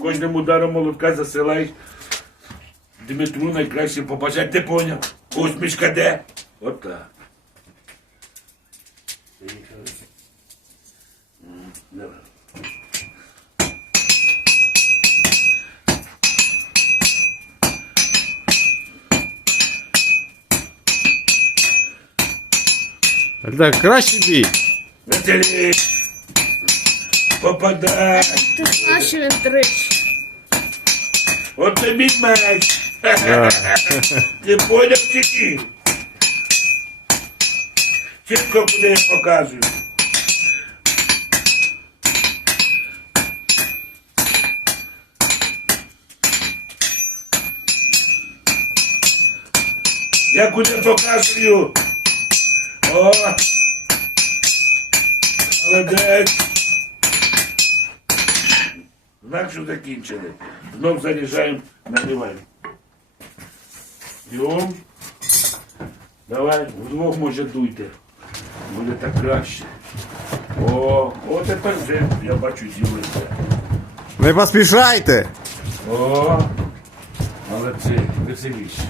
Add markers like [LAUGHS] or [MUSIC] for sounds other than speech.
Кожним ударом молотка засилаєш Дмитру найкраще побажати. Ти поняв? Усмішка де? От так. Давай. Так, краще бій. Василій! Попадай! Ти знаєш, що він [LAUGHS] тричі. От тобі меч! Да. Ти поняв чи ні? Чітко куди я показую. Я куди показую. О! Молодець. Що закінчили. Знов заряджаємо, нагріваємо. Бігом. Давай, вдвох може дуйте. Буде так краще. О, о, тепер вже, я бачу, ділиться. Не поспішайте. О, молодці, веселіше.